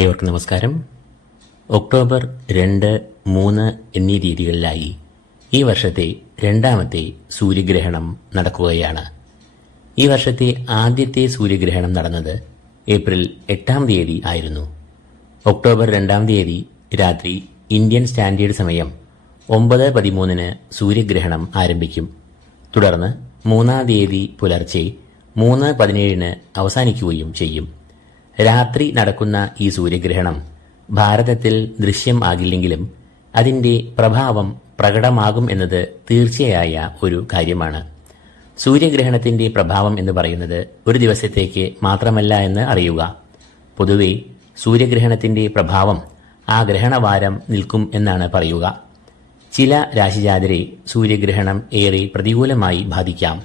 ഏവർക്കും നമസ്കാരം. ഒക്ടോബർ 2, 3 എന്നീ തീയതികളിലായി ഈ വർഷത്തെ രണ്ടാമത്തെ സൂര്യഗ്രഹണം നടക്കുകയാണ്. ഈ വർഷത്തെ ആദ്യത്തെ സൂര്യഗ്രഹണം നടന്നത് ഏപ്രിൽ 8 തീയതി ആയിരുന്നു. ഒക്ടോബർ 2 തീയതി രാത്രി ഇന്ത്യൻ സ്റ്റാൻഡേർഡ് സമയം 9:13 സൂര്യഗ്രഹണം ആരംഭിക്കും. തുടർന്ന് 3 തീയതി പുലർച്ചെ 3:17 അവസാനിക്കുകയും ചെയ്യും. രാത്രി നടക്കുന്ന ഈ സൂര്യഗ്രഹണം ഭാരതത്തിൽ ദൃശ്യം ആകില്ലെങ്കിലും അതിന്റെ പ്രഭാവം പ്രകടമാകും എന്നത് തീർച്ചയായ ഒരു കാര്യമാണ്. സൂര്യഗ്രഹണത്തിന്റെ പ്രഭാവം എന്ന് പറയുന്നത് ഒരു ദിവസത്തേക്ക് മാത്രമല്ല എന്ന് അറിയുക. പൊതുവെ സൂര്യഗ്രഹണത്തിന്റെ പ്രഭാവം ആ ഗ്രഹണവാരം നിൽക്കും എന്നാണ് പറയുക. ചില രാശിജാതരെ സൂര്യഗ്രഹണം ഏറെ പ്രതികൂലമായി ബാധിക്കാം.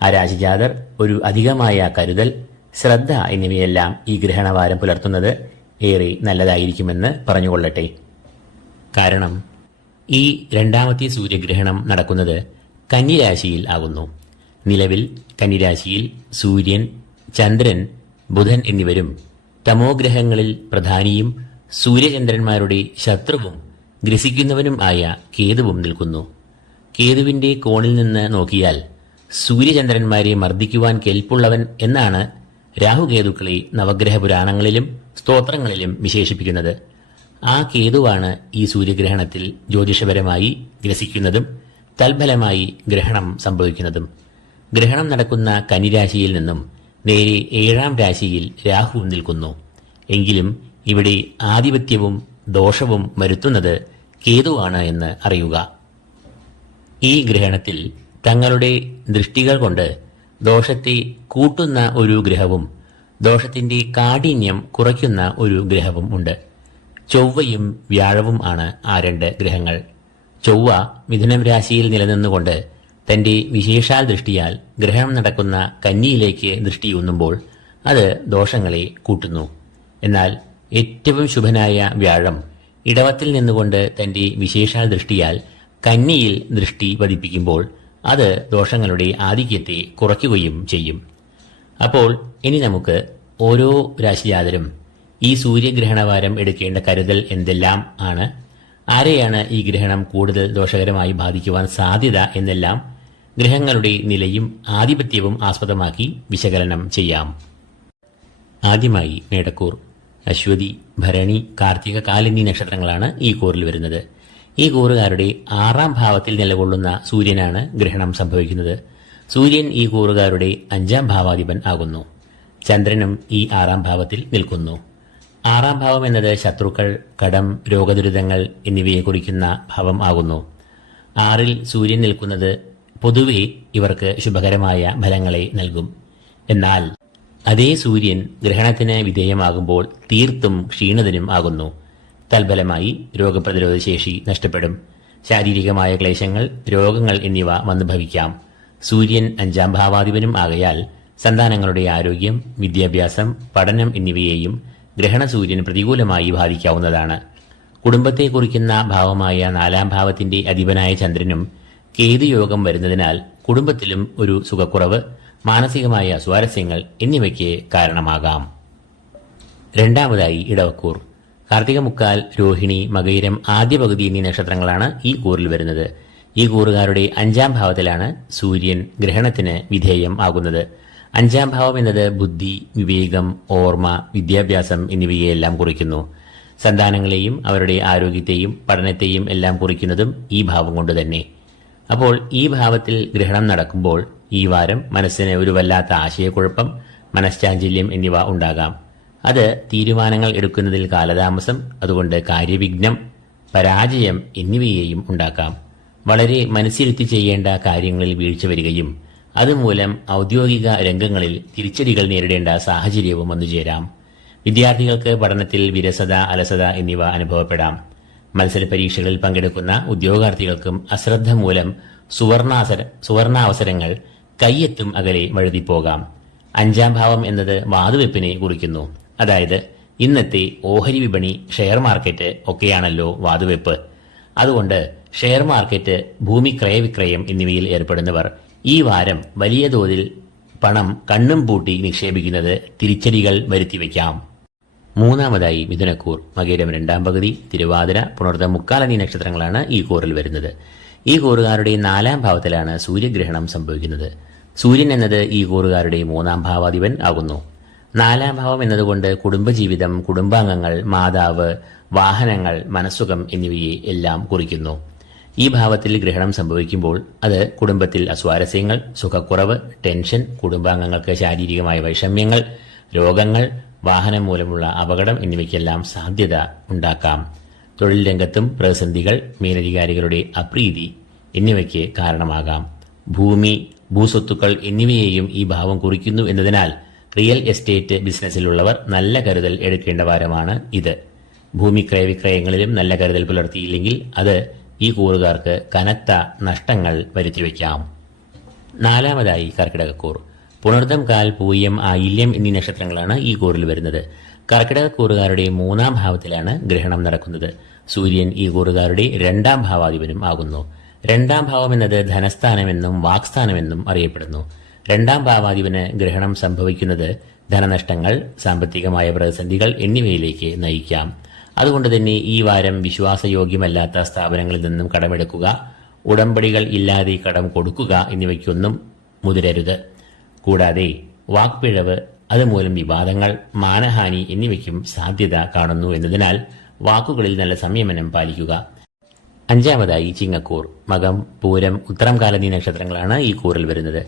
ആ രാശിജാതർ ഒരു അധികമായ കരുതൽ, ശ്രദ്ധ എന്നിവയെല്ലാം ഈ ഗ്രഹണവാരം പുലർത്തുന്നത് ഏറെ നല്ലതായിരിക്കുമെന്ന് പറഞ്ഞുകൊള്ളട്ടെ. കാരണം ഈ രണ്ടാമത്തെ സൂര്യഗ്രഹണം നടക്കുന്നത് കന്നിരാശിയിൽ ആകുന്നു. നിലവിൽ കന്നിരാശിയിൽ സൂര്യൻ, ചന്ദ്രൻ, ബുധൻ എന്നിവരും തമോഗ്രഹങ്ങളിൽ പ്രധാനിയും സൂര്യചന്ദ്രന്മാരുടെ ശത്രുവും ഗ്രസിക്കുന്നവനും ആയ കേതുവും നിൽക്കുന്നു. കേതുവിന്റെ കോണിൽ നിന്ന് നോക്കിയാൽ സൂര്യചന്ദ്രന്മാരെ മർദ്ദിക്കുവാൻ കെൽപ്പുള്ളവൻ എന്നാണ് രാഹുകേതുക്കളെ നവഗ്രഹ പുരാണങ്ങളിലും സ്തോത്രങ്ങളിലും വിശേഷിപ്പിക്കുന്നത്. ആ കേതുവാണ് ഈ സൂര്യഗ്രഹണത്തിൽ ജ്യോതിഷപരമായി ഗ്രസിക്കുന്നതും തൽഫലമായി ഗ്രഹണം സംഭവിക്കുന്നതും. ഗ്രഹണം നടക്കുന്ന കന്നിരാശിയിൽ നിന്നും നേരെ 7ാം രാശിയിൽ രാഹു നിൽക്കുന്നു. എങ്കിലും ഇവിടെ ആധിപത്യവും ദോഷവും വരുത്തുന്നത് കേതുവാണ് എന്ന് അറിയുക. ഈ ഗ്രഹണത്തിൽ തങ്ങളുടെ ദൃഷ്ടികൾ കൊണ്ട് ദോഷത്തെ കൂട്ടുന്ന ഒരു ഗ്രഹവും ദോഷത്തിന്റെ കാഠിന്യം കുറയ്ക്കുന്ന ഒരു ഗ്രഹവും ഉണ്ട്. ചൊവ്വയും വ്യാഴവും ആണ് ആ 2 ഗ്രഹങ്ങൾ. ചൊവ്വ മിഥുനം രാശിയിൽ നിലനിന്നുകൊണ്ട് തന്റെ വിശേഷാൽ ദൃഷ്ടിയാൽ ഗ്രഹണം നടക്കുന്ന കന്നിയിലേക്ക് ദൃഷ്ടിയൂന്നുമ്പോൾ അത് ദോഷങ്ങളെ കൂട്ടുന്നു. എന്നാൽ ഏറ്റവും ശുഭനായ വ്യാഴം ഇടവത്തിൽ നിന്നുകൊണ്ട് തന്റെ വിശേഷാൽ ദൃഷ്ടിയാൽ കന്നിയിൽ ദൃഷ്ടി പതിപ്പിക്കുമ്പോൾ അത് ദോഷങ്ങളുടെ ആധിക്യത്തെ കുറയ്ക്കുകയും ചെയ്യും. അപ്പോൾ ഇനി നമുക്ക് ഓരോ രാശിജാതരും ഈ സൂര്യഗ്രഹണവാരം എടുക്കേണ്ട കരുതൽ എന്തെല്ലാം ആണ്, ആരെയാണ് ഈ ഗ്രഹണം കൂടുതൽ ദോഷകരമായി ബാധിക്കുവാൻ സാധ്യത എന്നെല്ലാം ഗ്രഹങ്ങളുടെ നിലയും ആധിപത്യവും ആസ്പദമാക്കി വിശകലനം ചെയ്യാം. ആദ്യമായി മേടക്കൂർ. അശ്വതി, ഭരണി, കാർത്തിക, കാൽ എന്നീ നക്ഷത്രങ്ങളാണ് ഈ കൂറിൽ വരുന്നത്. ഈ കൂറുകാരുടെ 6ാം ഭാവത്തിൽ നിലകൊള്ളുന്ന സൂര്യനാണ് ഗ്രഹണം സംഭവിക്കുന്നത്. സൂര്യൻ ഈ കൂറുകാരുടെ 5ാം ഭാവാധിപൻ ആകുന്നു. ചന്ദ്രനും ഈ 6ാം ഭാവത്തിൽ നിൽക്കുന്നു. 6ാം ഭാവം എന്നത് ശത്രുക്കൾ, കടം, രോഗദുരിതങ്ങൾ എന്നിവയെ കുറിക്കുന്ന ഭാവം ആകുന്നു. 6ൽ സൂര്യൻ നിൽക്കുന്നത് പൊതുവെ ഇവർക്ക് ശുഭകരമായ ഫലങ്ങളെ നൽകും. എന്നാൽ അതേ സൂര്യൻ ഗ്രഹണത്തിന് വിധേയമാകുമ്പോൾ തീർത്തും ക്ഷീണിതനും ആകുന്നു. തൽഫലമായി രോഗപ്രതിരോധ ശേഷി നഷ്ടപ്പെടും. ശാരീരികമായ ക്ലേശങ്ങൾ, രോഗങ്ങൾ എന്നിവ വന്നു ഭവിക്കാം. സൂര്യൻ 5ാം ഭാവാധിപനും ആകയാൽ സന്താനങ്ങളുടെ ആരോഗ്യം, വിദ്യാഭ്യാസം, പഠനം എന്നിവയെയും ഗ്രഹണ സൂര്യൻ പ്രതികൂലമായി ബാധിക്കാവുന്നതാണ്. കുടുംബത്തെ കുറിക്കുന്ന ഭാവമായ 4ാം ഭാവത്തിന്റെ അധിപനായ ചന്ദ്രനും കേതുയോഗം വരുന്നതിനാൽ കുടുംബത്തിലും ഒരു സുഖക്കുറവ്, മാനസികമായ സ്വാരസ്യങ്ങൾ എന്നിവയ്ക്ക് കാരണമാകാം. രണ്ടാമതായി ഇടവക്കൂർ. കാർത്തിക, മുക്കാൽ, രോഹിണി, മകയിരം, ആദ്യ പകുതി എന്നീ നക്ഷത്രങ്ങളാണ് ഈ കൂറിൽ വരുന്നത്. ഈ കൂറുകാരുടെ 5ാം ഭാവത്തിലാണ് സൂര്യൻ ഗ്രഹണത്തിന് വിധേയം ആകുന്നത്. 5ാം ഭാവം എന്നത് ബുദ്ധി, വിവേകം, ഓർമ്മ, വിദ്യാഭ്യാസം എന്നിവയെല്ലാം കുറിക്കുന്നു. സന്താനങ്ങളെയും അവരുടെ ആരോഗ്യത്തെയും പഠനത്തെയും എല്ലാം കുറിക്കുന്നതും ഈ ഭാവം കൊണ്ട് തന്നെ. അപ്പോൾ ഈ ഭാവത്തിൽ ഗ്രഹണം നടക്കുമ്പോൾ ഈ വാരം മനസ്സിന് ഒരു വല്ലാത്ത ആശയക്കുഴപ്പം, മനഃശാഞ്ചല്യം എന്നിവ ഉണ്ടാകാം. അത് തീരുമാനങ്ങൾ എടുക്കുന്നതിൽ കാലതാമസം, അതുകൊണ്ട് കാര്യവിഘ്നം, പരാജയം എന്നിവയെയും ഉണ്ടാക്കാം. വളരെ മനസ്സിരുത്തി ചെയ്യേണ്ട കാര്യങ്ങളിൽ വീഴ്ച വരികയും അതുമൂലം ഔദ്യോഗിക രംഗങ്ങളിൽ തിരിച്ചടികൾ നേരിടേണ്ട സാഹചര്യവും വന്നുചേരാം. വിദ്യാർത്ഥികൾക്ക് പഠനത്തിൽ വിരസത, അലസത എന്നിവ അനുഭവപ്പെടാം. മത്സര പരീക്ഷകളിൽ പങ്കെടുക്കുന്ന ഉദ്യോഗാർത്ഥികൾക്കും അശ്രദ്ധ മൂലം സുവർണാവസരങ്ങൾ കയ്യെത്തും അകലെ വഴുതിപ്പോകാം. 5ാം ഭാവം എന്നത് വാതുവെപ്പിനെ കുറിക്കുന്നു. അതായത് ഇന്നത്തെ ഓഹരി വിപണി, ഷെയർ മാർക്കറ്റ് ഒക്കെയാണല്ലോ വാതുവെപ്പ്. അതുകൊണ്ട് ഷെയർ മാർക്കറ്റ്, ഭൂമി ക്രയവിക്രയം എന്നിവയിൽ ഏർപ്പെടുന്നവർ ഈ വാരം വലിയ തോതിൽ പണം കണ്ണും പൂട്ടി നിക്ഷേപിക്കുന്നത് തിരിച്ചടികൾ വരുത്തിവെക്കാം. മൂന്നാമതായി മിഥുനക്കൂർ, മകയിരം രണ്ടാം പകുതി, തിരുവാതിര, പുണർദം മുക്കാൽ എന്നീ നക്ഷത്രങ്ങളാണ് ഈ കൂറിൽ വരുന്നത്. ഈ കൂറുകാരുടെ 4-ാം ഭാവത്തിലാണ് സൂര്യഗ്രഹണം സംഭവിക്കുന്നത്. സൂര്യൻ എന്നത് ഈ കൂറുകാരുടെ 3-ാം ഭാവാധിപൻ ആകുന്നു. 4-ാം ഭാവം എന്നതുകൊണ്ട് കുടുംബജീവിതം, കുടുംബാംഗങ്ങൾ, മാതാവ്, വാഹനങ്ങൾ, മനസ്സുഖം എന്നിവയെ എല്ലാം കുറിക്കുന്നു. ഈ ഭാവത്തിൽ ഗ്രഹണം സംഭവിക്കുമ്പോൾ അത് കുടുംബത്തിൽ അസ്വാരസ്യങ്ങൾ, സുഖക്കുറവ്, ടെൻഷൻ, കുടുംബാംഗങ്ങൾക്ക് ശാരീരികമായ വൈഷമ്യങ്ങൾ, രോഗങ്ങൾ, വാഹനം മൂലമുള്ള അപകടം എന്നിവയ്ക്കെല്ലാം സാധ്യത ഉണ്ടാക്കാം. തൊഴിൽ രംഗത്തും പ്രതിസന്ധികൾ, മേലധികാരികളുടെ അപ്രീതി എന്നിവയ്ക്ക് കാരണമാകാം. ഭൂമി, ഭൂസ്വത്തുക്കൾ എന്നിവയെയും ഈ ഭാവം കുറിക്കുന്നു എന്നതിനാൽ റിയൽ എസ്റ്റേറ്റ് ബിസിനസ്സിലുള്ളവർ നല്ല കരുതൽ എടുക്കേണ്ട വാരമാണ് ഇത്. ഭൂമി ക്രയവിക്രയങ്ങളിലും നല്ല കരുതൽ പുലർത്തിയില്ലെങ്കിൽ അത് ഈ കൂറുകാർക്ക് കനത്ത നഷ്ടങ്ങൾ വരുത്തിവെക്കാം. 4-മതായി കർക്കിടകക്കൂർ, പുണർദം, കാൽ, പൂയം, ആയില്യം എന്നീ നക്ഷത്രങ്ങളാണ് ഈ കൂറിൽ വരുന്നത്. കർക്കിടകക്കൂറുകാരുടെ 3-ാം ഭാവത്തിലാണ് ഗ്രഹണം നടക്കുന്നത്. സൂര്യൻ ഈ കൂറുകാരുടെ 2-ാം ഭാവാധിപനും ആകുന്നു. 2-ാം ഭാവം എന്നത് ധനസ്ഥാനമെന്നും വാക്സ്ഥാനമെന്നും അറിയപ്പെടുന്നു. 2-ാം ഭാവാധിപന് ഗ്രഹണം സംഭവിക്കുന്നത് ധനനഷ്ടങ്ങൾ, സാമ്പത്തികമായ പ്രതിസന്ധികൾ എന്നിവയിലേക്ക് നയിക്കാം. അതുകൊണ്ട് തന്നെ ഈ വാരം വിശ്വാസയോഗ്യമല്ലാത്ത സ്ഥാപനങ്ങളിൽ നിന്നും കടമെടുക്കുക, ഉടമ്പടികൾ ഇല്ലാതെ കടം കൊടുക്കുക എന്നിവയ്ക്കൊന്നും മുതിരരുത്. കൂടാതെ വാക്പിഴവ്, അതുമൂലം വിവാദങ്ങൾ, മാനഹാനി എന്നിവയ്ക്കും സാധ്യത കാണുന്നു എന്നതിനാൽ വാക്കുകളിൽ നല്ല സംയമനം പാലിക്കുക. 5-മതായി ചിങ്ങക്കൂർ, മകം, പൂരം, ഉത്തരം കാലനീ നക്ഷത്രങ്ങളാണ് ഈ കൂറിൽ വരുന്നത്.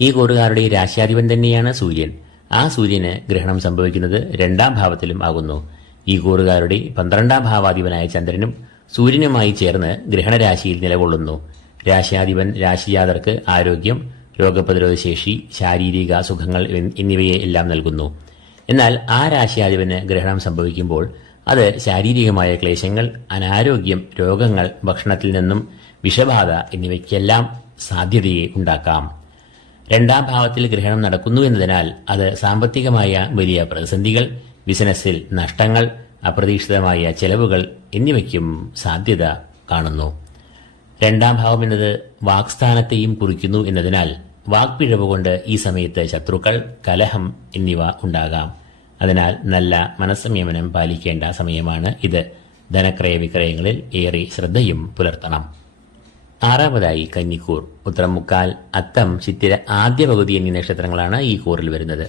ഈ കൂറുകാരുടെ രാശ്യാധിപൻ തന്നെയാണ് സൂര്യൻ. ആ സൂര്യന് ഗ്രഹണം സംഭവിക്കുന്നത് 2-ാം ഭാവത്തിലും ആകുന്നു. ഈ കൂറുകാരുടെ 12-ാം ഭാവാധിപനായ ചന്ദ്രനും സൂര്യനുമായി ചേർന്ന് ഗ്രഹണരാശിയിൽ നിലകൊള്ളുന്നു. രാശ്യാധിപൻ രാശിജാതർക്ക് ആരോഗ്യം, രോഗപ്രതിരോധ ശേഷി, ശാരീരിക സുഖങ്ങൾ എന്നിവയെ എല്ലാം നൽകുന്നു. എന്നാൽ ആ രാശ്യാധിപന് ഗ്രഹണം സംഭവിക്കുമ്പോൾ അത് ശാരീരികമായ ക്ലേശങ്ങൾ, അനാരോഗ്യം, രോഗങ്ങൾ, ഭക്ഷണത്തിൽ നിന്നും വിഷബാധ എന്നിവയ്ക്കെല്ലാം സാധ്യതയെ ഉണ്ടാക്കാം. 2-ാം ഭാവത്തിൽ ഗ്രഹണം നടക്കുന്നു എന്നതിനാൽ അത് സാമ്പത്തികമായ വലിയ പ്രതിസന്ധികൾ, ബിസിനസ്സിൽ നഷ്ടങ്ങൾ, അപ്രതീക്ഷിതമായ ചെലവുകൾ എന്നിവയ്ക്കും സാധ്യത കാണുന്നു. 2-ാം ഭാവം എന്നത് വാക്സ്ഥാനത്തെയും കുറിക്കുന്നു എന്നതിനാൽ വാക്പിഴവ് കൊണ്ട് ഈ സമയത്ത് ശത്രുക്കൾ, കലഹം എന്നിവ ഉണ്ടാകാം. അതിനാൽ നല്ല മനസ്സംയമനം പാലിക്കേണ്ട സമയമാണ് ഇത്. ധനക്രയ വിക്രയങ്ങളിൽ ഏറെ ശ്രദ്ധയും പുലർത്തണം. 6-മതായി കന്നിക്കൂർ, ഉത്തരം മുക്കാൽ, അത്തം, ചിത്തിര ആദ്യ പകുതി എന്നീ നക്ഷത്രങ്ങളാണ് ഈ കൂറിൽ വരുന്നത്.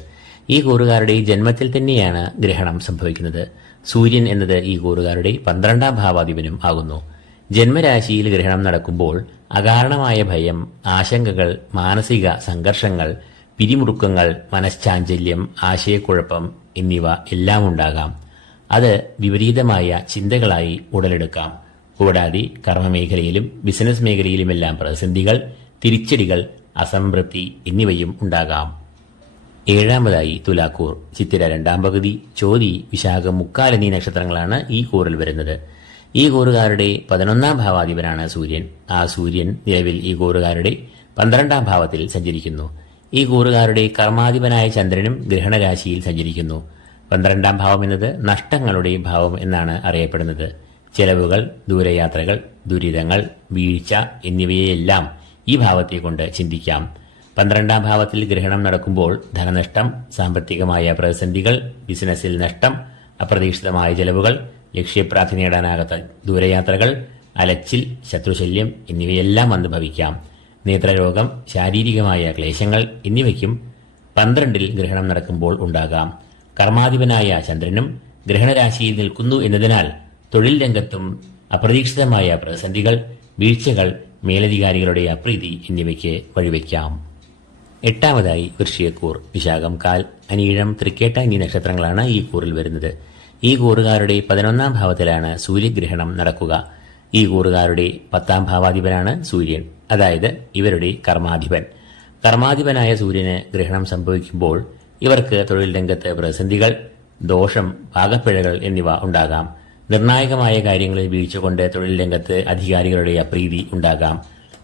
ഈ കൂറുകാരുടെ ജന്മത്തിൽ തന്നെയാണ് ഗ്രഹണം സംഭവിക്കുന്നത്. സൂര്യൻ എന്നത് ഈ കൂറുകാരുടെ 12-ാം ഭാവാധിപനും ആകുന്നു. ജന്മരാശിയിൽ ഗ്രഹണം നടക്കുമ്പോൾ അകാരണമായ ഭയം, ആശങ്കകൾ, മാനസിക സംഘർഷങ്ങൾ, പിരിമുറുക്കങ്ങൾ, മനഃശാഞ്ചല്യം, ആശയക്കുഴപ്പം എന്നിവ എല്ലാം ഉണ്ടാകാം. അത് വിപരീതമായ ചിന്തകളായി ഉടലെടുക്കാം. കൂടാതെ കർമ്മമേഖലയിലും ബിസിനസ് മേഖലയിലുമെല്ലാം പ്രതിസന്ധികൾ, തിരിച്ചടികൾ, അസംതൃപ്തി എന്നിവയും ഉണ്ടാകാം. 7-മതായി തുലാക്കൂർ, ചിത്തിര 2-ാം പകുതി, ചോതി, വിശാഖം, മുക്കാൽ എന്നീ നക്ഷത്രങ്ങളാണ് ഈ കൂറിൽ വരുന്നത്. ഈ കൂറുകാരുടെ 11-ാം ഭാവാധിപനാണ് സൂര്യൻ. ആ സൂര്യൻ നിലവിൽ ഈ കൂറുകാരുടെ 12-ാം ഭാവത്തിൽ സഞ്ചരിക്കുന്നു. ഈ കൂറുകാരുടെ കർമാധിപനായ ചന്ദ്രനും ഗ്രഹണരാശിയിൽ സഞ്ചരിക്കുന്നു. 12-ാം ഭാവം എന്നത് നഷ്ടങ്ങളുടെ ഭാവം എന്നാണ് അറിയപ്പെടുന്നത്. ചെലവുകൾ, ദൂരയാത്രകൾ, ദുരിതങ്ങൾ, വീഴ്ച എന്നിവയെല്ലാം ഈ ഭാവത്തെ കൊണ്ട് ചിന്തിക്കാം. 12-ാം ഭാവത്തിൽ ഗ്രഹണം നടക്കുമ്പോൾ ധനനഷ്ടം, സാമ്പത്തികമായ പ്രതിസന്ധികൾ, ബിസിനസ്സിൽ നഷ്ടം, അപ്രതീക്ഷിതമായ ചെലവുകൾ, ലക്ഷ്യപ്രാപ്തി നേടാനാകാത്ത ദൂരയാത്രകൾ, അലച്ചിൽ, ശത്രുശല്യം എന്നിവയെല്ലാം വന്ന് ഭവിക്കാം. നേത്രരോഗം, ശാരീരികമായ ക്ലേശങ്ങൾ എന്നിവയ്ക്കും 12-ൽ ഗ്രഹണം നടക്കുമ്പോൾ ഉണ്ടാകാം. കർമാധിപനായ ചന്ദ്രനും ഗ്രഹണരാശിയിൽ നിൽക്കുന്നു എന്നതിനാൽ തൊഴിൽ രംഗത്തും അപ്രതീക്ഷിതമായ പ്രതിസന്ധികൾ, വീഴ്ചകൾ, മേലധികാരികളുടെ അപ്രീതി എന്നിവയ്ക്ക് വഴിവെക്കാം. 8-മതായി വൃശ്ചികക്കൂർ, വിശാഖം, കാൽ, അനീഴം, തൃക്കേട്ട എന്നീ നക്ഷത്രങ്ങളാണ് ഈ കൂറിൽ വരുന്നത്. ഈ കൂറുകാരുടെ 11-ാം ഭാവത്തിലാണ് സൂര്യഗ്രഹണം നടക്കുക. ഈ കൂറുകാരുടെ 10-ാം ഭാവാധിപനാണ് സൂര്യൻ, അതായത് ഇവരുടെ കർമാധിപൻ. കർമാധിപനായ സൂര്യന് ഗ്രഹണം സംഭവിക്കുമ്പോൾ ഇവർക്ക് തൊഴിൽ രംഗത്ത് പ്രതിസന്ധികൾ, ദോഷം, പാകപ്പിഴകൾ എന്നിവ ഉണ്ടാകാം. നിർണായകമായ കാര്യങ്ങളിൽ വീഴ്ച കൊണ്ട് തൊഴിൽ രംഗത്ത് അധികാരികളുടെ അപ്രീതി ഉണ്ടാകാം.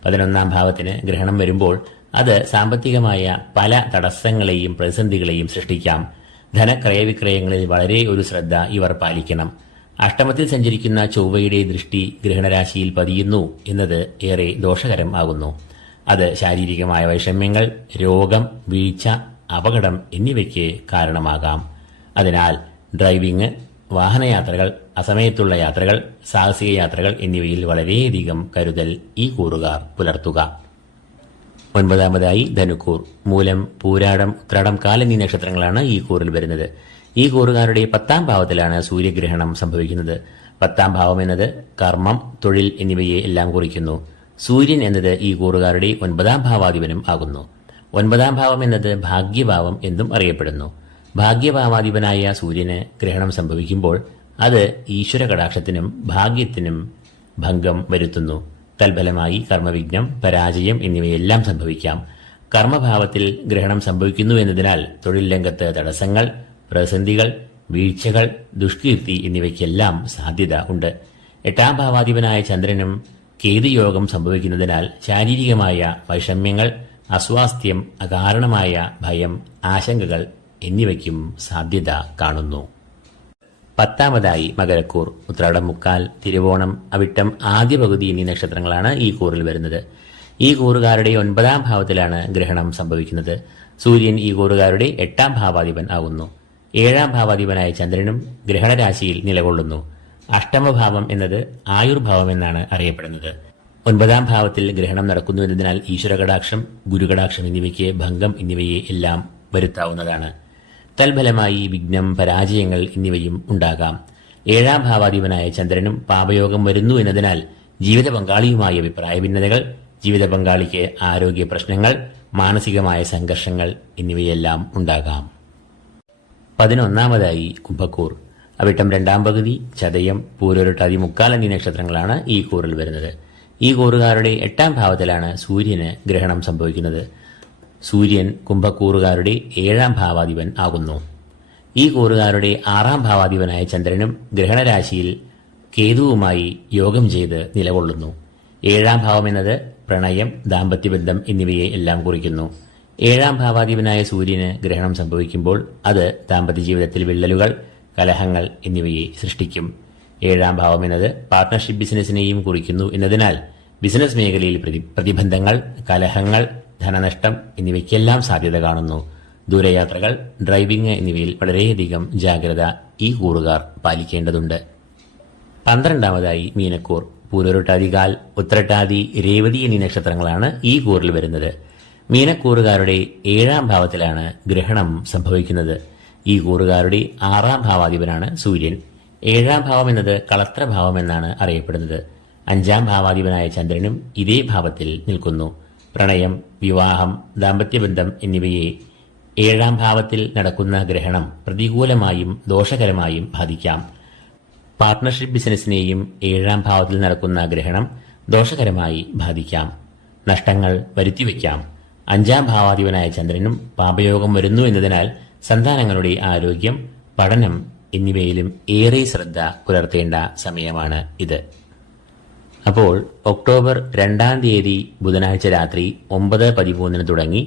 11-ാം ഭാവത്തിന് ഗ്രഹണം വരുമ്പോൾ അത് സാമ്പത്തികമായ പല തടസ്സങ്ങളെയും പ്രതിസന്ധികളെയും സൃഷ്ടിക്കാം. ധനക്രയവിക്രയങ്ങളിൽ വളരെ ഒരു ശ്രദ്ധ ഇവർ പാലിക്കണം. അഷ്ടമത്തിൽ സഞ്ചരിക്കുന്ന ചൊവ്വയുടെ ദൃഷ്ടി ഗ്രഹണരാശിയിൽ പതിയുന്നു എന്നത് ഏറെ ദോഷകരം ആകുന്നു. അത് ശാരീരികമായ വൈഷമ്യങ്ങൾ, രോഗം, വീഴ്ച, അപകടം എന്നിവയ്ക്ക് കാരണമാകാം. അതിനാൽ ഡ്രൈവിംഗ്, വാഹനയാത്രകൾ, അസമയത്തുള്ള യാത്രകൾ, സാഹസിക യാത്രകൾ എന്നിവയിൽ വളരെയധികം കരുതൽ ഈ കൂറുകാർ പുലർത്തുക. 9-ാമതായി ധനുക്കൂർ. മൂലം, പൂരാടം, ഉത്രാടം, കാൽ എന്നീ നക്ഷത്രങ്ങളാണ് ഈ കൂറിൽ വരുന്നത്. ഈ കൂറുകാരുടെ 10-ാം ഭാവത്തിലാണ് സൂര്യഗ്രഹണം സംഭവിക്കുന്നത്. 10-ാം ഭാവം എന്നത് കർമ്മം, തൊഴിൽ എന്നിവയെ എല്ലാം കുറിക്കുന്നു. സൂര്യൻ എന്നത് ഈ കൂറുകാരുടെ 9-ാം ഭാവാധിപനും ആകുന്നു. 9-ാം ഭാവം എന്നത് ഭാഗ്യഭാവം എന്നും അറിയപ്പെടുന്നു. ഭാഗ്യഭാവാധിപനായ സൂര്യന് ഗ്രഹണം സംഭവിക്കുമ്പോൾ അത് ഈശ്വര കടാക്ഷത്തിനും ഭാഗ്യത്തിനും ഭംഗം വരുത്തുന്നു. തൽഫലമായി കർമ്മവിഘ്നം, പരാജയം എന്നിവയെല്ലാം സംഭവിക്കാം. കർമ്മഭാവത്തിൽ ഗ്രഹണം സംഭവിക്കുന്നു എന്നതിനാൽ തൊഴിൽ രംഗത്ത് തടസ്സങ്ങൾ, പ്രതിസന്ധികൾ, വീഴ്ചകൾ, ദുഷ്കീർത്തി എന്നിവയ്ക്കെല്ലാം സാധ്യത ഉണ്ട്. 8-ാം ഭാവാധിപനായ ചന്ദ്രനും കേതുയോഗം സംഭവിക്കുന്നതിനാൽ ശാരീരികമായ വൈഷമ്യങ്ങൾ, അസ്വാസ്ഥ്യം, അകാരണമായ ഭയം, ആശങ്കകൾ എന്നിവയ്ക്കും സാധ്യത കാണുന്നു. 10-ാമതായി മകരക്കൂർ. ഉത്രാടം, മുക്കാൽ, തിരുവോണം, അവിട്ടം, ആദ്യ പകുതി എന്നീ നക്ഷത്രങ്ങളാണ് ഈ കൂറിൽ വരുന്നത്. ഈ കൂറുകാരുടെ 9-ാം ഭാവത്തിലാണ് ഗ്രഹണം സംഭവിക്കുന്നത്. സൂര്യൻ ഈ കൂറുകാരുടെ 8-ാം ഭാവാധിപൻ ആകുന്നു. 7-ാം ഭാവാധിപനായ ചന്ദ്രനും ഗ്രഹണരാശിയിൽ നിലകൊള്ളുന്നു. അഷ്ടമഭാവം എന്നത് ആയുർഭാവം എന്നാണ് അറിയപ്പെടുന്നത്. 9-ാം ഭാവത്തിൽ ഗ്രഹണം നടക്കുന്നു എന്നതിനാൽ ഈശ്വരകടാക്ഷം, ഗുരുകടാക്ഷം എന്നിവയ്ക്ക് ഭംഗം എന്നിവയെ എല്ലാം വരുത്താവുന്നതാണ്. തൽഫലമായി വിഘ്നം, പരാജയങ്ങൾ എന്നിവയും ഉണ്ടാകാം. 7-ാം ഭാവാധിപനായ ചന്ദ്രനും പാപയോഗം വരുന്നു എന്നതിനാൽ ജീവിത പങ്കാളിയുമായി അഭിപ്രായ ഭിന്നതകൾ, ജീവിത പങ്കാളിക്ക് ആരോഗ്യ പ്രശ്നങ്ങൾ, മാനസികമായ സംഘർഷങ്ങൾ എന്നിവയെല്ലാം ഉണ്ടാകാം. 11-ാമതായി കുംഭക്കൂർ. അവിട്ടം 2-ാം പകുതി, ചതയം, പൂരോരുട്ടാതി, മുക്കാൽ എന്നീ നക്ഷത്രങ്ങളാണ് ഈ കൂറിൽ വരുന്നത്. ഈ കൂറുകാരുടെ 8-ാം ഭാവത്തിലാണ് സൂര്യന് ഗ്രഹണം സംഭവിക്കുന്നത്. സൂര്യൻ കുംഭക്കൂറുകാരുടെ 7-ാം ഭാവാധിപൻ ആകുന്നു. ഈ കൂറുകാരുടെ 6-ാം ഭാവാധിപനായ ചന്ദ്രനും ഗ്രഹണരാശിയിൽ കേതുവുമായി യോഗം ചെയ്ത് നിലകൊള്ളുന്നു. 7-ാം ഭാവം എന്നത് പ്രണയം, ദാമ്പത്യബന്ധം എന്നിവയെ എല്ലാം കുറിക്കുന്നു. 7-ാം ഭാവാധിപനായ സൂര്യന് ഗ്രഹണം സംഭവിക്കുമ്പോൾ അത് ദാമ്പത്യ ജീവിതത്തിൽ വിള്ളലുകൾ, കലഹങ്ങൾ എന്നിവയെ സൃഷ്ടിക്കും. 7-ാം ഭാവം എന്നത് പാർട്ട്ണർഷിപ്പ് ബിസിനസിനെയും കുറിക്കുന്നു എന്നതിനാൽ ബിസിനസ് മേഖലയിൽ പ്രതിബന്ധങ്ങൾ, കലഹങ്ങൾ, ധനനഷ്ടം എന്നിവയ്ക്കെല്ലാം സാധ്യത കാണുന്നു. ദൂരയാത്രകൾ, ഡ്രൈവിംഗ് എന്നിവയിൽ വളരെയധികം ജാഗ്രത ഈ കൂറുകാർ പാലിക്കേണ്ടതുണ്ട്. 12-ാമതായി മീനക്കൂർ. പൂരോരുട്ടാതികാൽ, ഉത്രട്ടാതി, രേവതി എന്നീ നക്ഷത്രങ്ങളാണ് ഈ കൂറിൽ വരുന്നത്. മീനക്കൂറുകാരുടെ 7-ാം ഭാവത്തിലാണ് ഗ്രഹണം സംഭവിക്കുന്നത്. ഈ കൂറുകാരുടെ 6-ാം ഭാവാധിപനാണ് സൂര്യൻ. 7-ാം ഭാവം എന്നത് കളത്രഭാവം എന്നാണ് അറിയപ്പെടുന്നത്. 5-ാം ഭാവാധിപനായ ചന്ദ്രനും ഇതേ ഭാവത്തിൽ നിൽക്കുന്നു. പ്രണയം, വിവാഹം, ദാമ്പത്യബന്ധം എന്നിവയെ 7-ാം ഭാവത്തിൽ നടക്കുന്ന ഗ്രഹണം പ്രതികൂലമായും ദോഷകരമായും ബാധിക്കാം. പാർട്ട്ണർഷിപ്പ് ബിസിനസിനെയും 7-ാം ഭാവത്തിൽ നടക്കുന്ന ഗ്രഹണം ദോഷകരമായി ബാധിക്കാം. നഷ്ടങ്ങൾ വരുത്തിവെക്കാം. 5-ാം ഭാവാധിപനായ ചന്ദ്രനും പാപയോഗം വരുന്നു എന്നതിനാൽ സന്താനങ്ങളുടെ ആരോഗ്യം, പഠനം എന്നിവയിലും ഏറെ ശ്രദ്ധ പുലർത്തേണ്ട സമയമാണ് ഇത്. അപ്പോൾ ഒക്ടോബർ 2-ാം തീയതി ബുധനാഴ്ച രാത്രി 9:13 തുടങ്ങി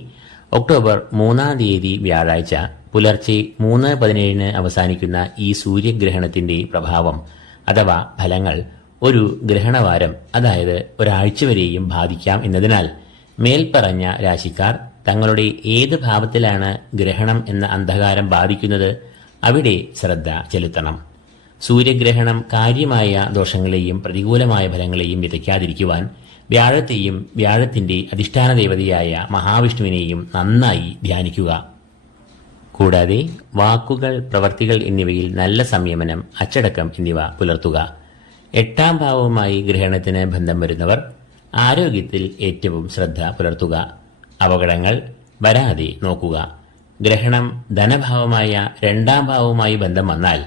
ഒക്ടോബർ 3-ാം തീയതി വ്യാഴാഴ്ച പുലർച്ചെ 3:17 അവസാനിക്കുന്ന ഈ സൂര്യഗ്രഹണത്തിന്റെ പ്രഭാവം അഥവാ ഫലങ്ങൾ ഒരു ഗ്രഹണവാരം, അതായത് ഒരാഴ്ച വരെയും ബാധിക്കാം എന്നതിനാൽ മേൽപ്പറഞ്ഞ രാശിക്കാർ തങ്ങളുടെ ഏത് ഭാവത്തിലാണ് ഗ്രഹണം എന്ന അന്ധകാരം ബാധിക്കുന്നത് അവിടെ ശ്രദ്ധ ചെലുത്തണം. സൂര്യഗ്രഹണം കാര്യമായ ദോഷങ്ങളെയും പ്രതികൂലമായ ഫലങ്ങളെയും വിതയ്ക്കാതിരിക്കുവാൻ വ്യാഴത്തെയും വ്യാഴത്തിന്റെ അധിഷ്ഠാന ദേവതയായ മഹാവിഷ്ണുവിനെയും നന്നായി ധ്യാനിക്കുക. കൂടാതെ വാക്കുകൾ, പ്രവർത്തികൾ എന്നിവയിൽ നല്ല സംയമനം, അച്ചടക്കം എന്നിവ പുലർത്തുക. 8-ാം ഭാവവുമായി ഗ്രഹണത്തിന് ബന്ധം വരുന്നവർ ആരോഗ്യത്തിൽ ഏറ്റവും ശ്രദ്ധ പുലർത്തുക. അപകടങ്ങൾ വരാതെ നോക്കുക. ഗ്രഹണം ധനഭാവമായ 2-ാം ഭാവവുമായി ബന്ധം വന്നാൽ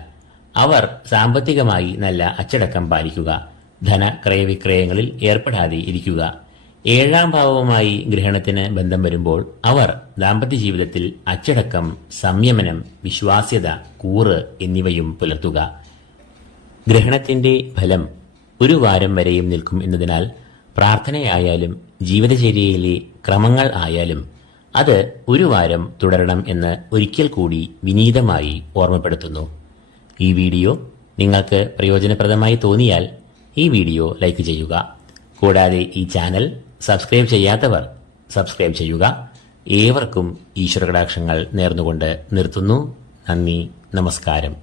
അവർ സാമ്പത്തികമായി നല്ല അച്ചടക്കം പാലിക്കുക. ധന ക്രയവിക്രയങ്ങളിൽ ഏർപ്പെടാതെ ഇരിക്കുക. 7-ാം ഭാവവുമായി ഗ്രഹണത്തിന് ബന്ധം വരുമ്പോൾ അവർ ദാമ്പത്യ ജീവിതത്തിൽ അച്ചടക്കം, സംയമനം, വിശ്വാസ്യത, കൂറ് എന്നിവയും പുലർത്തുക. ഗ്രഹണത്തിന്റെ ഫലം ഒരു വാരം വരെയും നിൽക്കും എന്നതിനാൽ പ്രാർത്ഥനയായാലും ജീവിതചര്യയിലെ ക്രമങ്ങൾ ആയാലും അത് ഒരു വാരം തുടരണം എന്ന് ഒരിക്കൽ കൂടി വിനീതമായി ഓർമ്മപ്പെടുത്തുന്നു. ഈ വീഡിയോ നിങ്ങൾക്ക് പ്രയോജനപ്രദമായി തോന്നിയാൽ ഈ വീഡിയോ ലൈക്ക് ചെയ്യുക. കൂടാതെ ഈ ചാനൽ സബ്സ്ക്രൈബ് ചെയ്യാത്തവർ സബ്സ്ക്രൈബ് ചെയ്യുക. ഏവർക്കും ഈശ്വരകടാക്ഷങ്ങൾ നേർന്നുകൊണ്ട് നിർത്തുന്നു. നന്ദി, നമസ്കാരം.